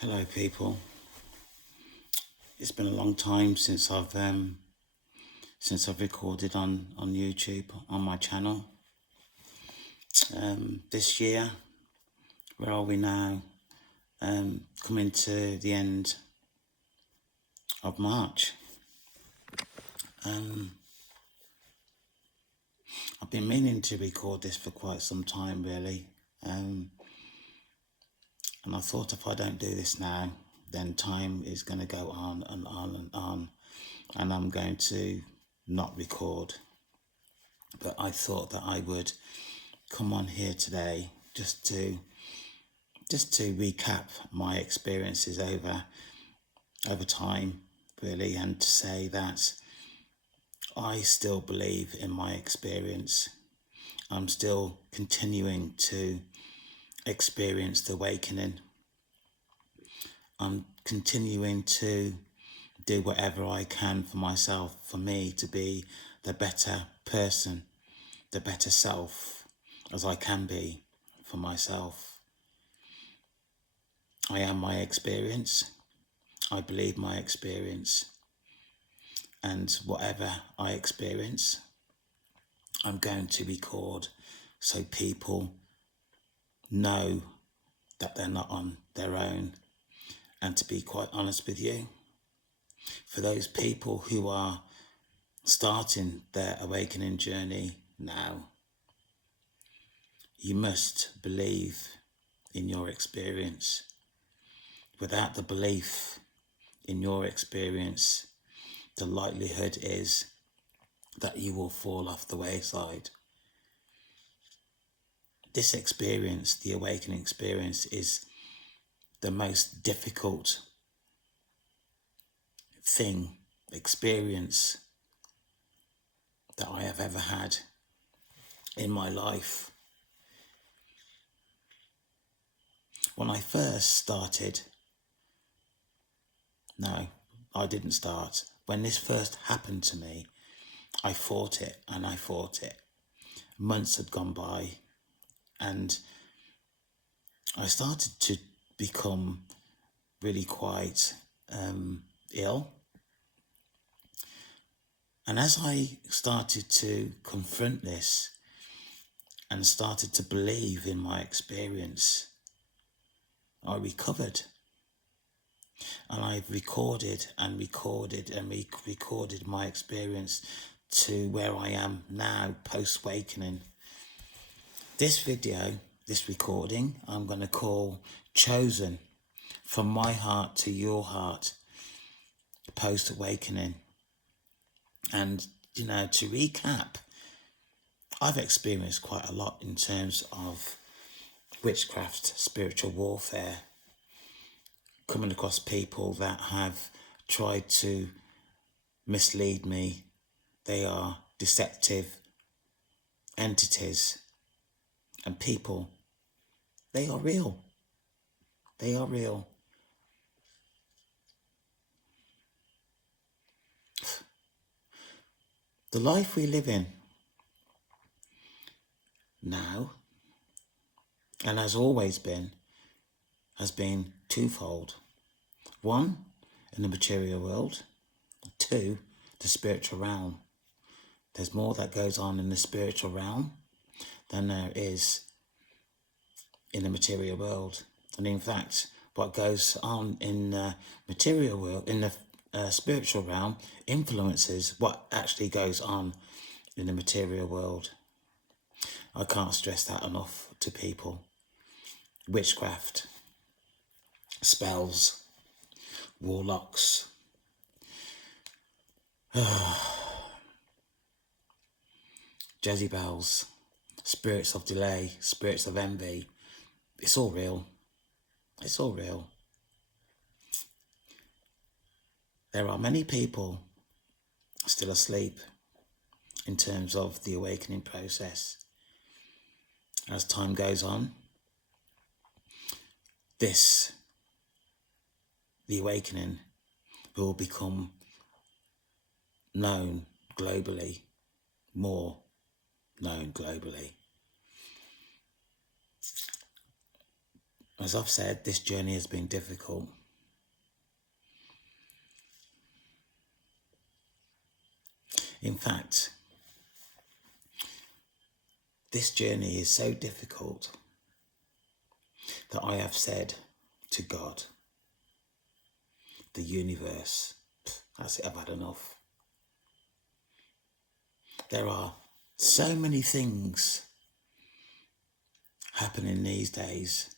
Hello, people. It's been a long time since I've recorded on YouTube on my channel. This year, where are we now? Coming to the end of March. I've been meaning to record this for quite some time, really. And I thought if I don't do this now, then time is going to go on and on and on, and I'm going to not record. But I thought that I would come on here today just to recap my experiences over time, really, and to say that I still believe in my experience. I'm still continuing to experience the awakening. I'm continuing to do whatever I can for myself, for me to be the better person, the better self as I can be for myself. I am my experience. I believe my experience. And whatever I experience, I'm going to record so people know that they're not on their own. And to be quite honest with you, for those people who are starting their awakening journey now, you must believe in your experience. Without the belief in your experience, the likelihood is that you will fall off the wayside. This experience, the awakening experience, is the most difficult experience that I have ever had in my life. When I first started, no, I didn't start. When this first happened to me, I fought it and I fought it. Months had gone by and I started to become really quite ill. And as I started to confront this and started to believe in my experience, I recovered. And I've recorded and recorded and recorded my experience to where I am now, post-awakening. This video, this recording, I'm going to call Chosen, From My Heart to Your Heart, post-awakening. And, to recap, I've experienced quite a lot in terms of witchcraft, spiritual warfare, coming across people that have tried to mislead me. They are deceptive entities and people. They are real. They are real. The life we live in now, and has always been, has been twofold. One, in the material world. Two, the spiritual realm. There's more that goes on in the spiritual realm than there is in the material world. And in fact, what goes on in the material world, in the spiritual realm, influences what actually goes on in the material world. I can't stress that enough to people. Witchcraft, spells, warlocks, Jezebels, spirits of delay, spirits of envy. It's all real. It's all real. There are many people still asleep in terms of the awakening process. As time goes on, the awakening will become known globally, more known globally. As I've said, this journey has been difficult. In fact, this journey is so difficult that I have said to God, the universe, that's it, I've had enough. There are so many things happening these days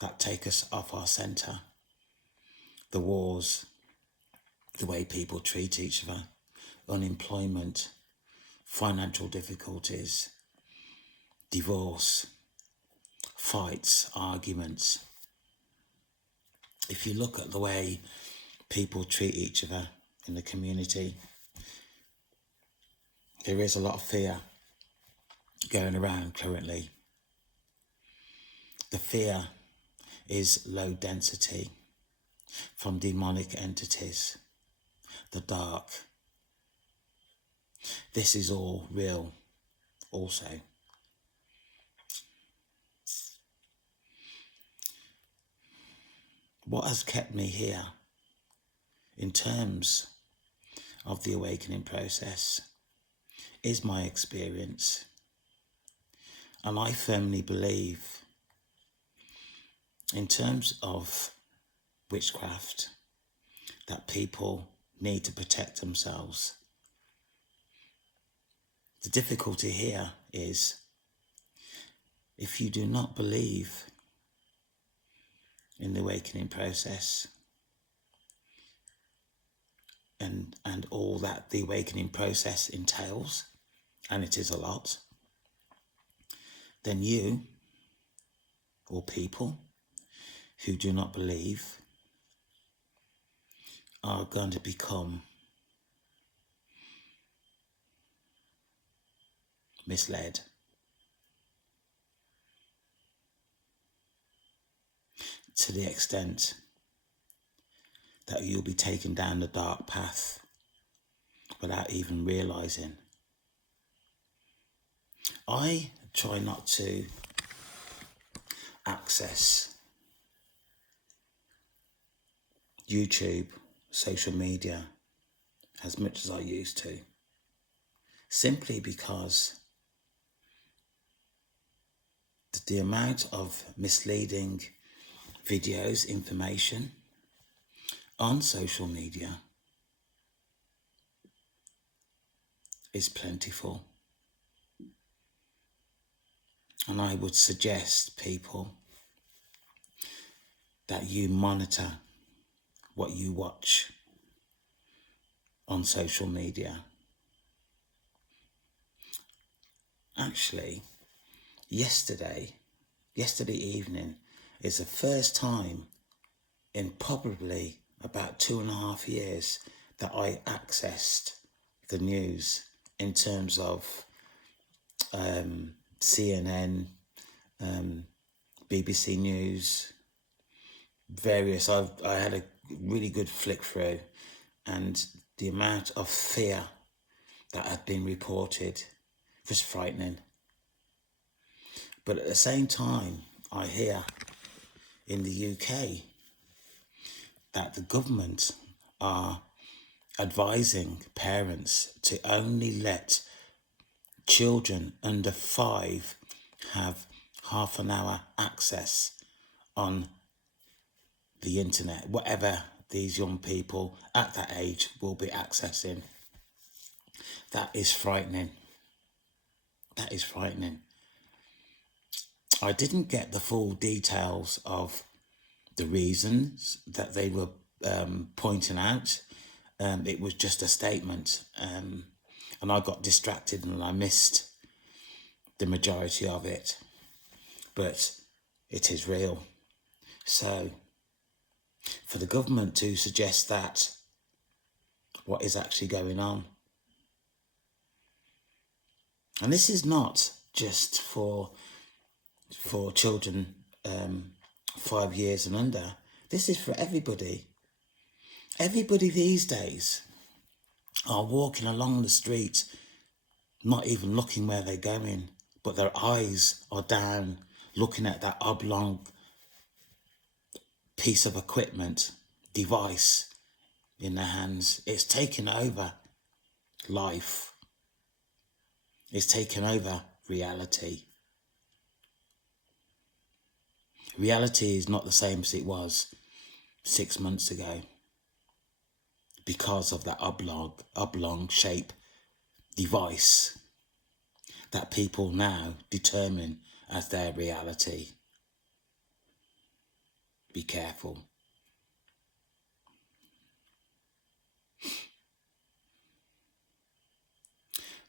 that take us off our centre. The wars, the way people treat each other, unemployment, financial difficulties, divorce, fights, arguments. If you look at the way people treat each other in the community, there is a lot of fear going around currently. The fear is low density from demonic entities, the dark. This is all real also. What has kept me here in terms of the awakening process is my experience. And I firmly believe, in terms of witchcraft, that people need to protect themselves. The difficulty here is, if you do not believe in the awakening process and all that the awakening process entails, and it is a lot, then you, or people who do not believe, are going to become misled. To the extent that you'll be taken down the dark path without even realising. I try not to access YouTube, social media, as much as I used to, simply because the amount of misleading videos, information on social media is plentiful. And I would suggest people that you monitor what you watch on social media. Actually, yesterday evening is the first time in probably about 2.5 years that I accessed the news in terms of CNN, BBC News, various. I had a really good flick through, and the amount of fear that had been reported was frightening. But at the same time, I hear in the UK that the government are advising parents to only let children under 5 have half an hour access on the internet, whatever these young people at that age will be accessing. That is frightening. That is frightening. I didn't get the full details of the reasons that they were pointing out. It was just a statement, and I got distracted and I missed the majority of it. But it is real. So for the government to suggest that, what is actually going on? And this is not just for children 5 years and under. This is for everybody. Everybody these days are walking along the street, not even looking where they're going, but their eyes are down, looking at that oblong piece of equipment, device in their hands. It's taken over life. It's taken over reality. Reality is not the same as it was 6 months ago because of that oblong shape device that people now determine as their reality. Be careful.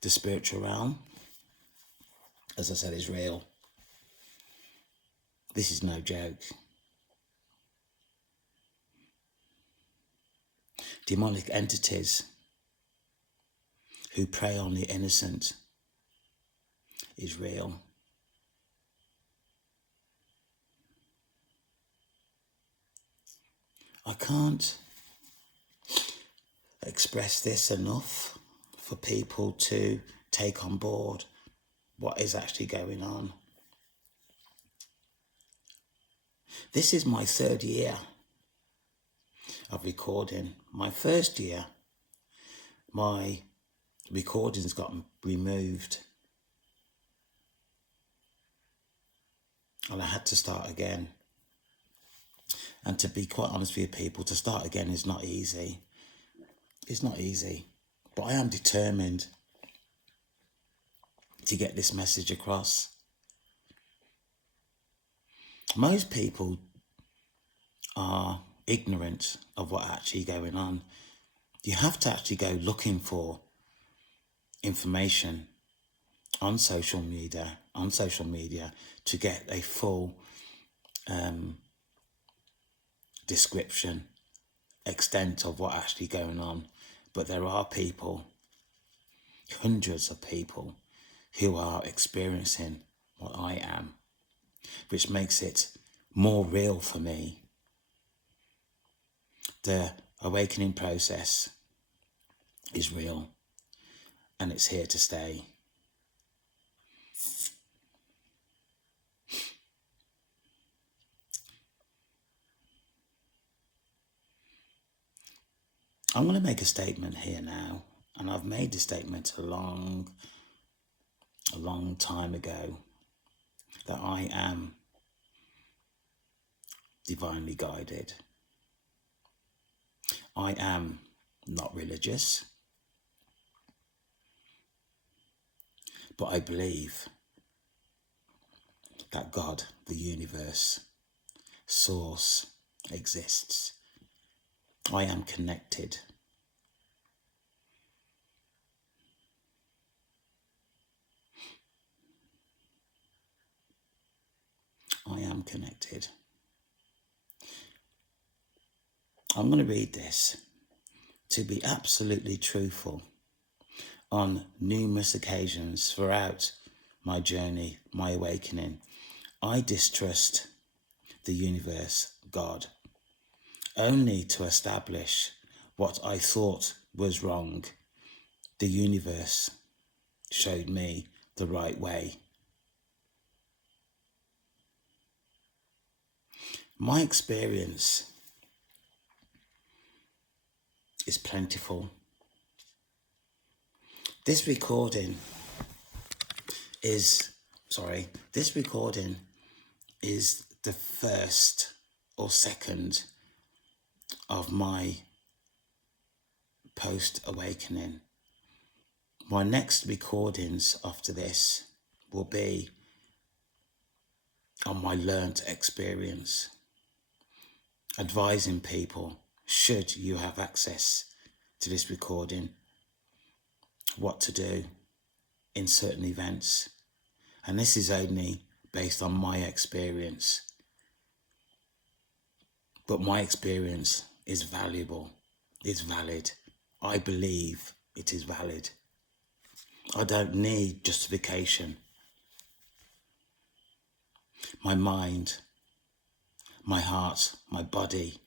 The spiritual realm, as I said, is real. This is no joke. Demonic entities who prey on the innocent is real. I can't express this enough for people to take on board what is actually going on. This is my 3rd year of recording. My first year, my recordings got removed and I had to start again. And to be quite honest with you people, to start again is not easy. It's not easy, but I am determined to get this message across. Most people are ignorant of what's actually going on. You have to actually go looking for information on social media to get a full description, extent of what actually going on. But there are people, hundreds of people, who are experiencing what I am, which makes it more real for me. The awakening process is real and it's here to stay. I'm going to make a statement here now, and I've made this statement a long time ago, that I am divinely guided. I am not religious, but I believe that God, the universe, source, exists. I am connected. I am connected. I'm going to read this. To be absolutely truthful, on numerous occasions throughout my journey, my awakening, I distrust the universe, God, only to establish what I thought was wrong. The universe showed me the right way. My experience is plentiful. This recording is the first or second of my post-awakening. My next recordings after this will be on my learnt experience, advising people, should you have access to this recording, what to do in certain events. And this is only based on my experience. But my experience is valuable, it's valid. I believe it is valid. I don't need justification. My mind, my heart, my body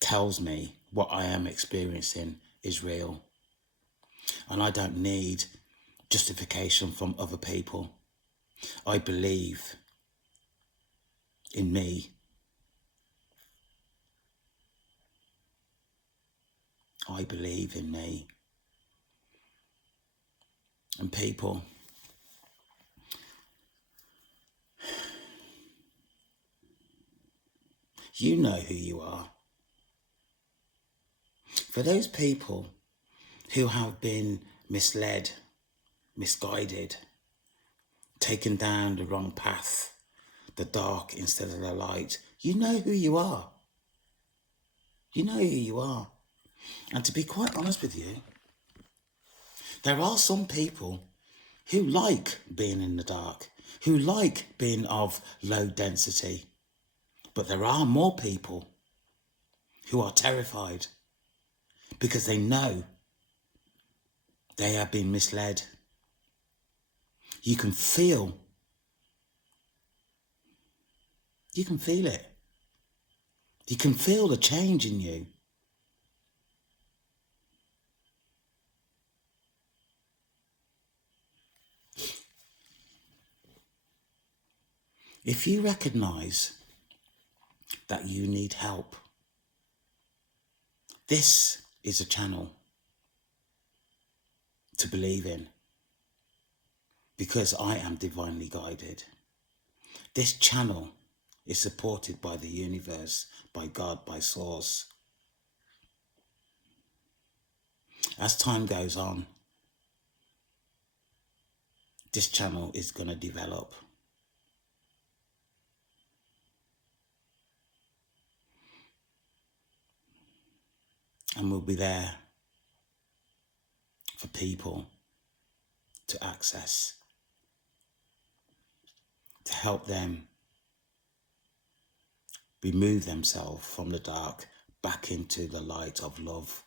tells me what I am experiencing is real. And I don't need justification from other people. I believe in me. I believe in me. And people, you know who you are. For those people who have been misled, misguided, taken down the wrong path, the dark instead of the light, you know who you are. You know who you are. And to be quite honest with you, there are some people who like being in the dark, who like being of low density. But there are more people who are terrified because they know they have been misled. You can feel it. You can feel the change in you. If you recognize that you need help, this is a channel to believe in, because I am divinely guided. This channel is supported by the universe, by God, by Source. As time goes on, this channel is going to develop. And we'll be there for people to access, to help them remove themselves from the dark back into the light of love.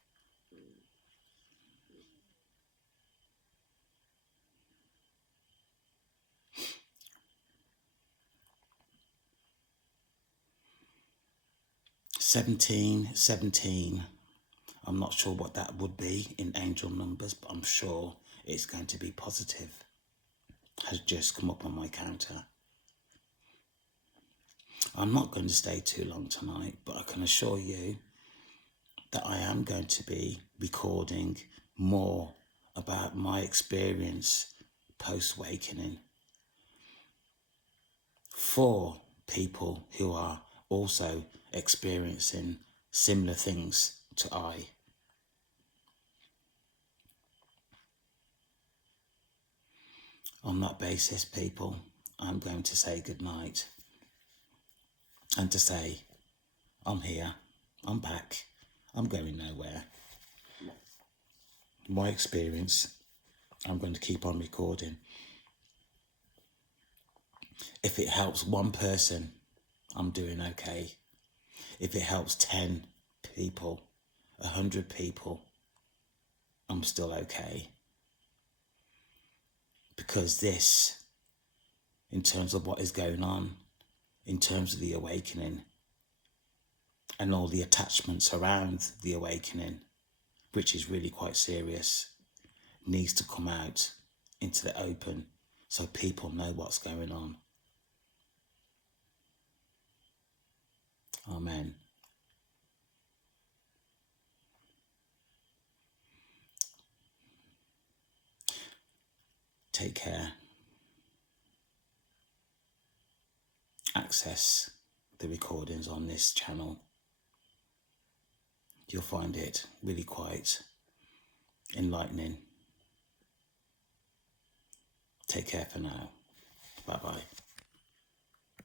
$1717. I'm not sure what that would be in angel numbers, but I'm sure it's going to be positive. Has just come up on my counter. I'm not going to stay too long tonight, but I can assure you that I am going to be recording more about my experience post-awakening for people who are also experiencing similar things to I. On that basis, people, I'm going to say goodnight and to say, I'm here, I'm back, I'm going nowhere. My experience, I'm going to keep on recording. If it helps one person, I'm doing okay. If it helps 10 people, 100 people, I'm still okay. Because this, in terms of what is going on, in terms of the awakening, and all the attachments around the awakening, which is really quite serious, needs to come out into the open so people know what's going on. Amen. Take care. Access the recordings on this channel. You'll find it really quite enlightening. Take care for now. Bye-bye.